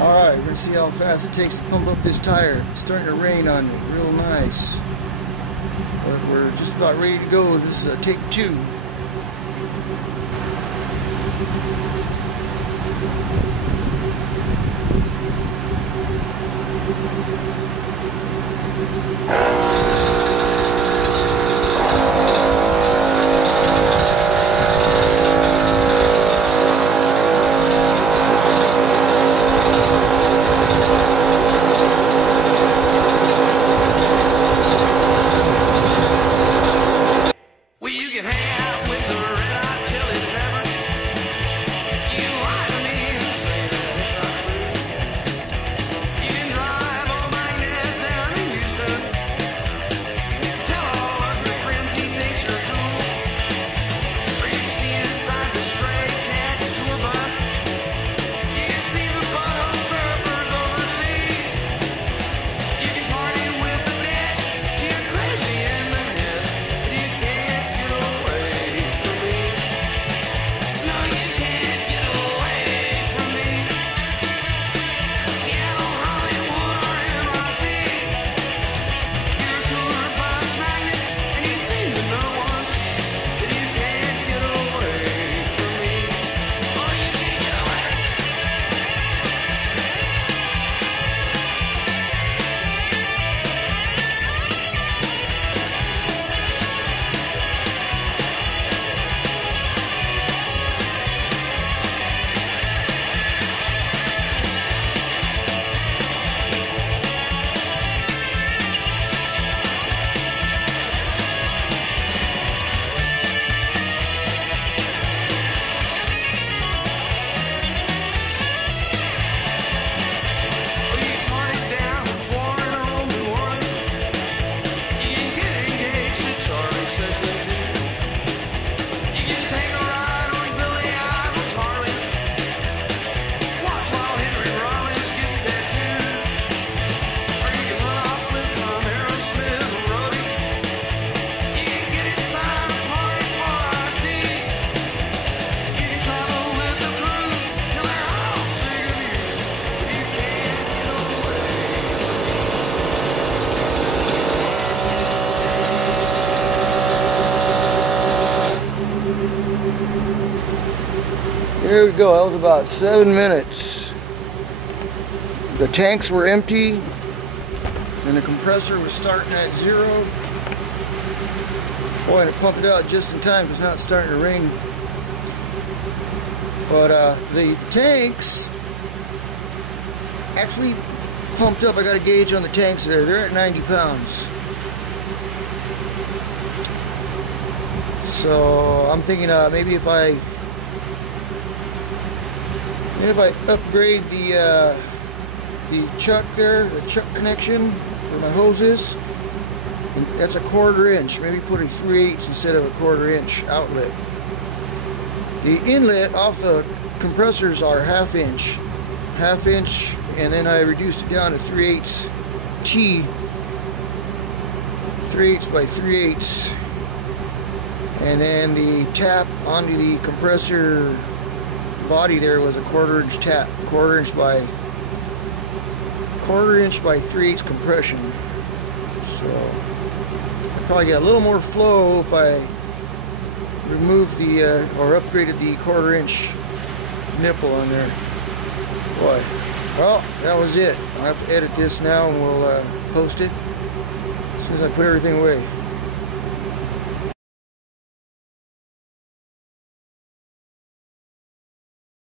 Alright, we're going to see how fast it takes to pump up this tire. It's starting to rain on me, real nice. But we're just about ready to go. This is take 2. There we go, that was about 7 minutes. The tanks were empty and the compressor was starting at 0. Boy, and it pumped it out just in time because now it's starting to rain. But the tanks actually pumped up. I got a gauge on the tanks there. They're at 90 pounds. So I'm thinking maybe if I upgrade the chuck there, the chuck connection for my hoses, and that's a 1/4 inch. Maybe put a 3/8 instead of a 1/4 inch outlet. The inlet off the compressors are 1/2 inch, and then I reduced it down to 3/8 T, 3/8 by 3/8, and then the tap onto the compressor body there was a 1/4 inch tap, 1/4 inch by 3/8 compression. So I probably get a little more flow if I removed the or upgraded the 1/4 inch nipple on there. Boy, well, that was it. I'll have to edit this now and we'll post it as soon as I put everything away.